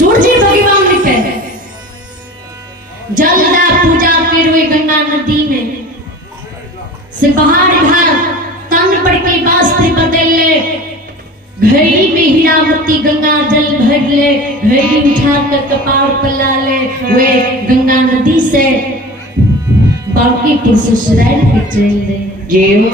सूर्य भगवान के जलदा पूजा करोए गंगा नदी में से पहाड़ भाग तन पर के वस्त्र बदल ले घड़ी में हीरावती गंगा जल भर ले घड़ी उठा कर कपार पर ला ले वे गंगा नदी से बाकी के ससुराल के चल दे जीव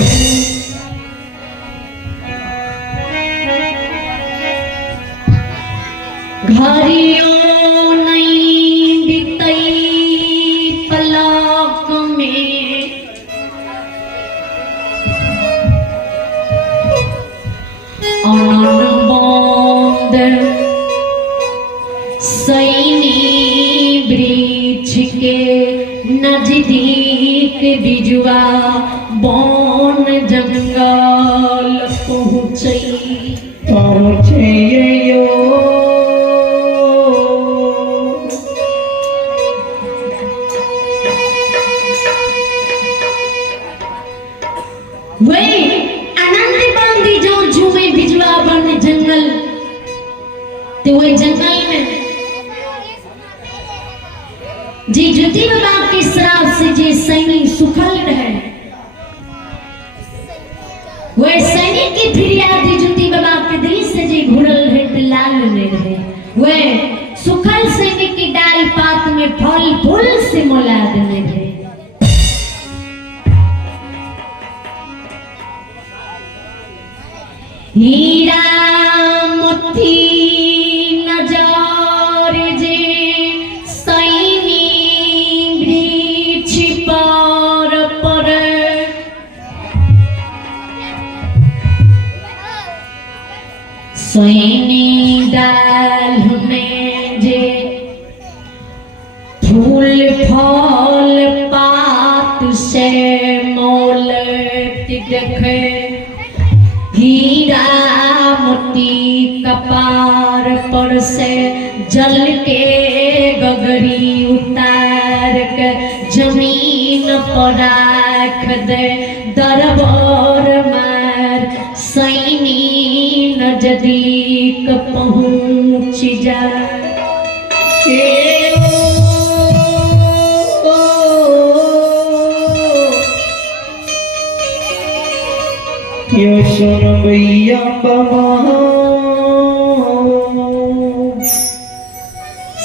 घरियों नहीं बितई पलक में अनन बंद सैनी वृक्ष के नजदीक बिजुआ बन जंगल पहुँचे वही आनंद बंदी जो झूमे बिजवा बन जंगल तो वही जंगल में जी ज्योति बाबा के श्राप से जे सैनी सुखल रहे वह सैनी की फिरियाद ज्योति बाबा के दिल से जे घुरल है लाल में रहे वह सुखल सैनी की डाल पात में फल फूल से मोला देने रहे हीरा मोती नजर जे सैनी वृक्ष पर सैनी डाल में जे फूल फल पात से मोल देखे हीरा मोती कपार पर से जल के गगरी उतार के जमीन पर रख दे दरबार मार सैनी नजदीक पहुँच जा यो सुन भैया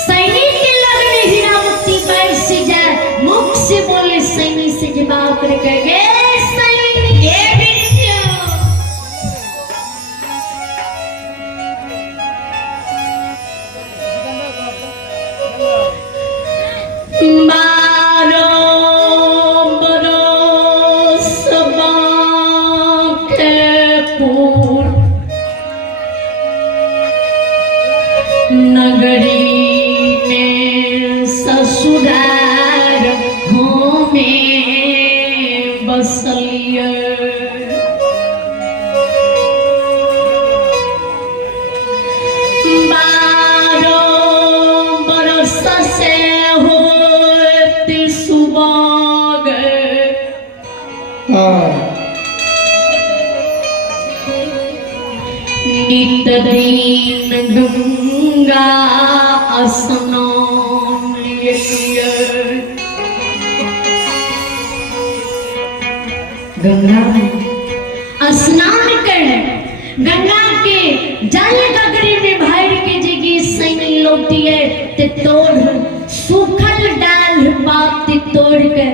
सैनी के लगने हीरावती बैठ से जाए मुख से बोले सैनी से जवाब करके गए सैनी ये नगरी में ससुराल में बसलिए बारह बरस से होती सुबह नित दिन गंगा स्नान गंगा स्नान कर गंगा के जल गगरी में भर के जगी सैनी लौटिए ते तोड़ सूखल डाल पात तोड़ के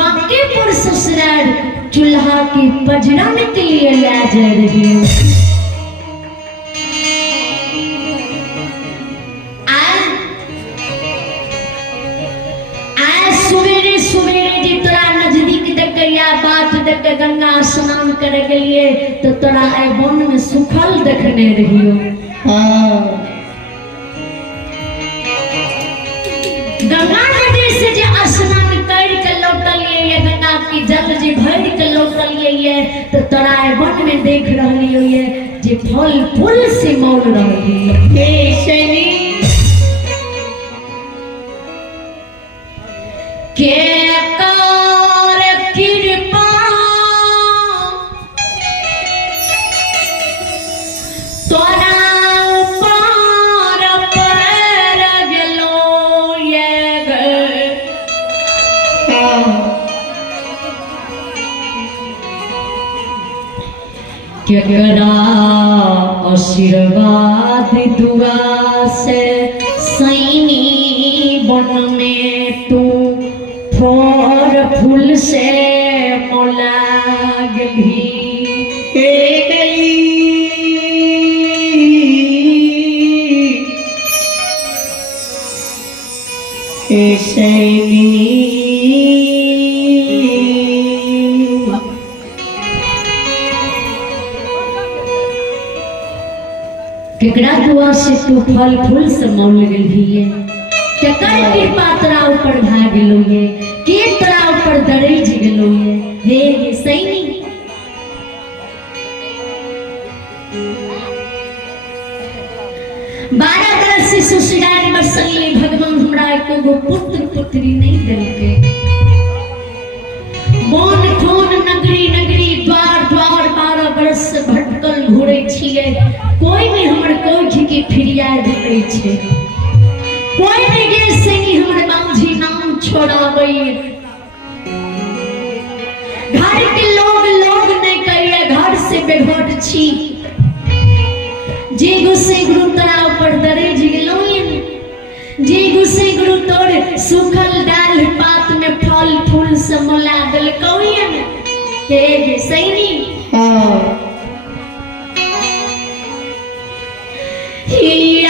बांकेपुर ससुराल चूल्हा की पजरन के लिए ले जा रही हूँ बात देख गंगा स्नान करे के लिए तो तोरा वन में सुखल देखने रहियो गंगा नदी से जे स्नान कर के लौटलिए ये गंगा की जल जे भर के लौटलिए ये तो तोरा वन में देख रहलियो ये जे फल फूल से मोल रहली हे सैनी के तोरा ऊपर केकरा आशीर्वाद दुआ से सैनी बन में तू फूल फूल से मोलाग भी केकरा दुआ से तू फल फूल से मोल गई है केकर कृपा तोरा ऊपर भा गेलो है के तोरा ऊपर दरज गेलो है हे सैनी 12 बरस से ससुराल बसली भगवान हमरा एको पुत्र पुत्री नहीं देलके मोन ठोन नगरी नगरी द्वार द्वार 12 बरस से भटकल घुरे छिए कोई भी हमर कोई के फिरियाद करे छे कोई नहीं गे सही हमर बांझी नाम छोड़ाबै घर के लोग नहीं कहिए घर से बेघर छी जे गुस्से गुरु तोरा ऊपर दरेज गेलोइन जे गुस्से गुरु तोर सुखल डाल पात में फल फूल से मोला दल कहियन हे सैनी हीरा